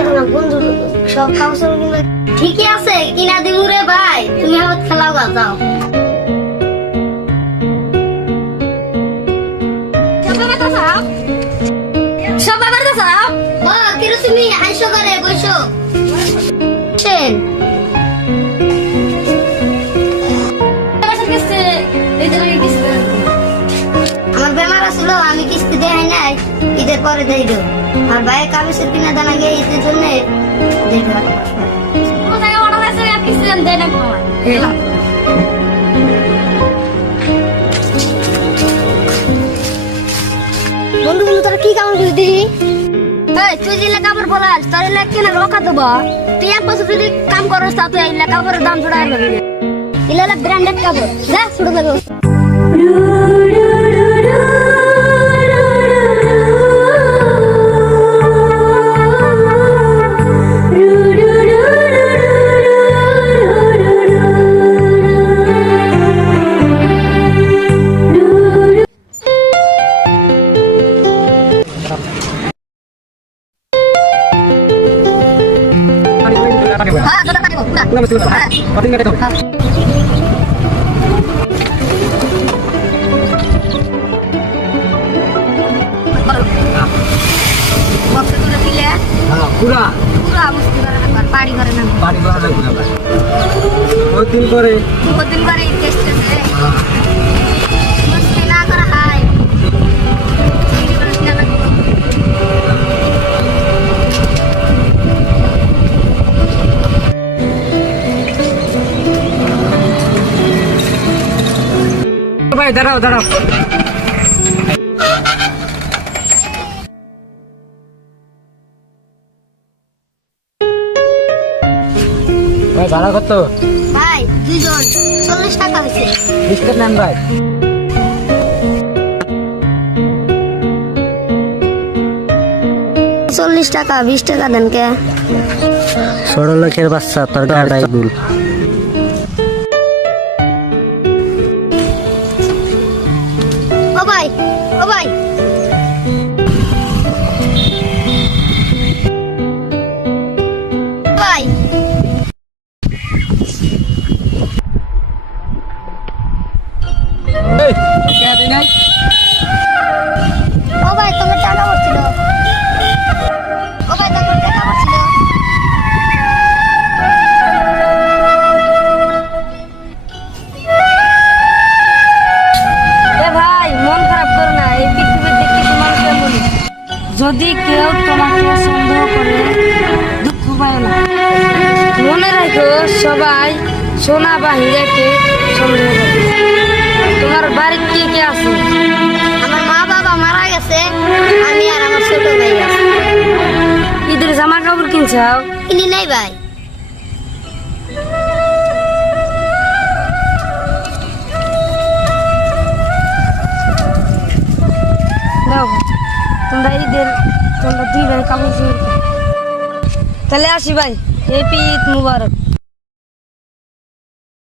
টাকা না বন্ধু সব কাউসার কিনবে। ঠিকই আছে কিনা দিমু রে ভাই, তুমি আবার খেলাও গা যাও। সবাই বাড়িতে যাও। ও কিরো তুমি আইসো করে বসো। সেন আমার বেমার আসলো, আমি কিস্তি দেয় নাই, ঈদের পরে দেই দেব। আর ভাই কামিজের কিনা দানা গিয়ে ঈদের জন্য বন্ধু বন্ধু তোরা কি কামড় করে দিই? তুই যে কাপড় বলাস তোর কেনা রক্ষা দেবো। তুই এক বছর যদি কাম করস তা তুই কাপড়ের দাম ছড়াই পাবি না। ইলা ব্র্যান্ডেড কাপড় যা ছোট লাগে। দাঁড়াও দাঁড়াও, ভাই ভাড়া কত? ভাই দুজন 40 টাকা হয়েছে। বিস্কুট নেন ভাই। 40 টাকা 20 টাকা দেন কে? ছোট লোকের বাচ্চা, তোর গাড়াই ভুল। ও ভাই ও ভাই ভাই ও ভাই তোমার টাকা পড়ছিল। ও ভাই তোমার টাকা পড়ছিল। ভাই মন খারাপ করো না, এই পৃথিবীতে কিছু মানুষের মনে যদি কেউ তোমাকে সন্দেহ করে দুঃখ পায় না। মনে রাখো সবাই সোনা বা হীরাকে সন্দেহ করে। তোমার বাড়ির কে কে আছে? আমার মা বাবা মারা গেছে, আমি আর আমার ছোট ভাই আছে। ঈদের জামা কাপড় কিনছাও? কিনি নাই ভাই। দাও তোমরা ঈদের তোমরা দুই ভাই কাপড় কিনো। তাহলে আসি ভাই, হ্যাপি ঈদ মুবারক।